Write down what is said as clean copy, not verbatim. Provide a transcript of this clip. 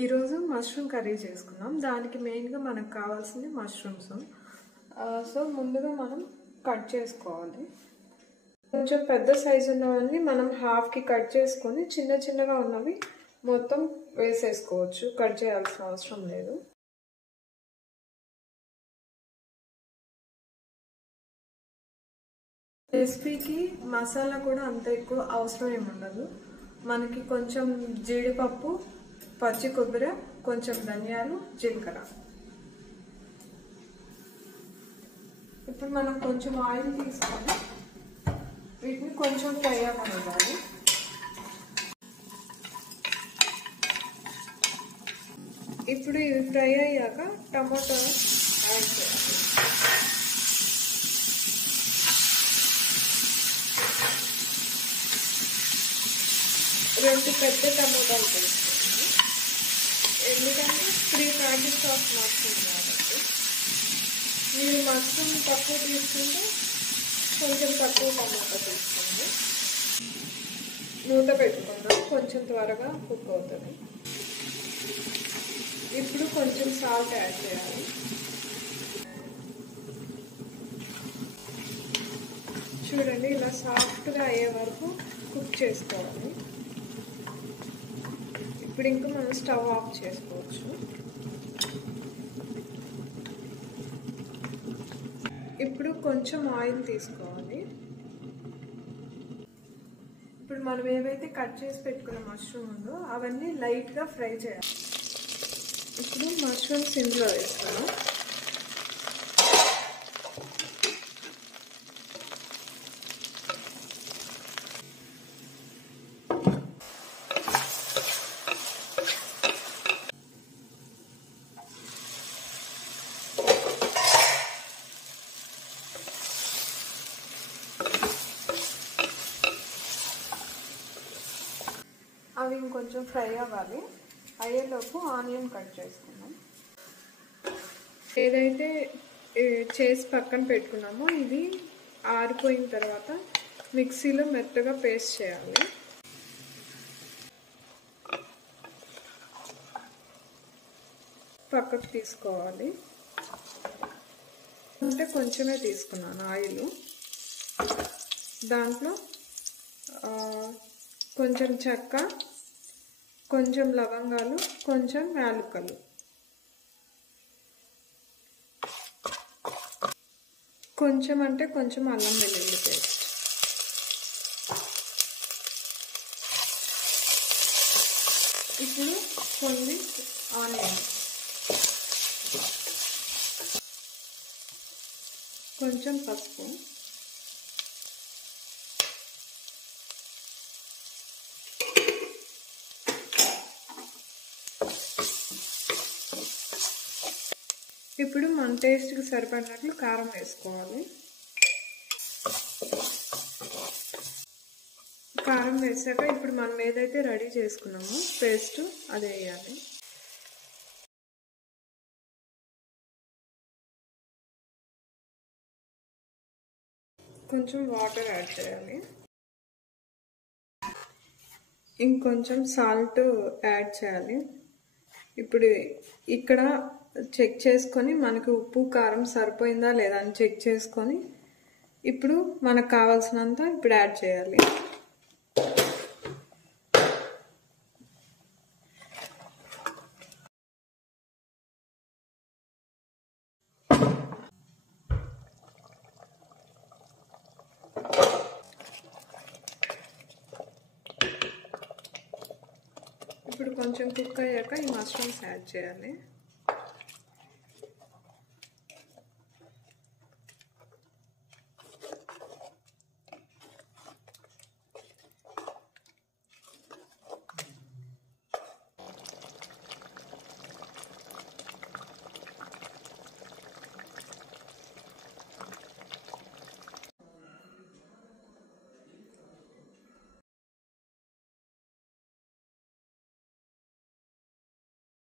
ఈరోజు mushroom curry చేసుకున్నాం. దానికి మెయిన్గా మనకు కావాల్సింది మష్రూమ్స్. సో ముందుగా మనం కట్ చేసుకోవాలి. కొంచెం పెద్ద సైజు ఉన్నవన్నీ మనం హాఫ్కి కట్ చేసుకొని చిన్న చిన్నగా ఉన్నవి మొత్తం వేసేసుకోవచ్చు. కట్ చేయాల్సిన అవసరం లేదు. రెసిపీకి మసాలా కూడా అంత ఎక్కువ అవసరం ఏమి ఉండదు. మనకి కొంచెం జీడిపప్పు, పచ్చి కొబ్బరి, కొంచెం ధనియాలు, జీలకర్ర. ఇప్పుడు మనం కొంచెం ఆయిల్ తీసుకొని వీటిని కొంచెం ఫ్రై అవ్వాలి. ఇప్పుడు ఇవి ఫ్రై అయ్యాక టమాటో యాడ్ చేయాలి. రెండు పెద్ద టమాటాలు వేసుకోండి. ఎందుకంటే 3 ప్యాకెట్స్ ఆఫ్ మష్రూమ్ కాబట్టి. మీరు మష్రూమ్ తక్కువ తీసుకుంటే కొంచెం తక్కువ టమాటా తీసుకోండి. మూత పెట్టుకుందాం, కొంచెం త్వరగా కుక్ అవుతుంది. ఇప్పుడు కొంచెం సాల్ట్ యాడ్ చేయాలి. చూడండి, ఇలా సాఫ్ట్గా అయ్యే వరకు కుక్ చేసుకోవాలి. ఇప్పుడు ఇంకా మనం స్టవ్ ఆఫ్ చేసుకోవచ్చు. ఇప్పుడు కొంచెం ఆయిల్ తీసుకోవాలి. ఇప్పుడు మనం ఏవైతే కట్ చేసి పెట్టుకున్న మష్రూమ్ ఉందో అవన్నీ లైట్గా ఫ్రై చేయాలి. ఇప్పుడు మష్రూమ్స్ ఇందులో వేస్తాను. అవి ఇంకొంచెం ఫ్రై అవ్వాలి. అయ్యేలోపు ఆనియన్ కట్ చేసుకున్నాం. ఏదైతే చేసి పక్కన పెట్టుకున్నామో ఇది ఆరిపోయిన తర్వాత మిక్సీలో మెత్తగా పేస్ట్ చేయాలి. పక్కకు తీసుకోవాలి. అంటే కొంచెమే తీసుకున్నాను ఆయిల్. దాంట్లో కొంచెం చెక్క, కొంచెం లవంగాలు, కొంచెం యాలకులు, కొంచెం అంటే కొంచెం అల్లం వెల్లుల్లి పేస్ట్, ఇప్పుడు కొన్ని ఆనియన్, కొంచెం పసుపు, ఇప్పుడు మన టేస్ట్కి సరిపడినట్లు కారం వేసుకోవాలి. కారం వేసాక ఇప్పుడు మనం ఏదైతే రెడీ చేసుకున్నామో పేస్ట్ అది వేయాలి. కొంచెం వాటర్ యాడ్ చేయాలి. ఇంకొంచెం సాల్ట్ యాడ్ చేయాలి. ఇప్పుడు ఇక్కడ చెక్ చేసుకొని మనకి ఉప్పు కారం సరిపోయిందా లేదా అని చెక్ చేసుకొని ఇప్పుడు మనకు కావాల్సినంత ఇప్పుడు యాడ్ చేయాలి. ఇప్పుడు కొంచెం కుక్ అయ్యాక ఈ మష్రూమ్స్ యాడ్ చేయాలి.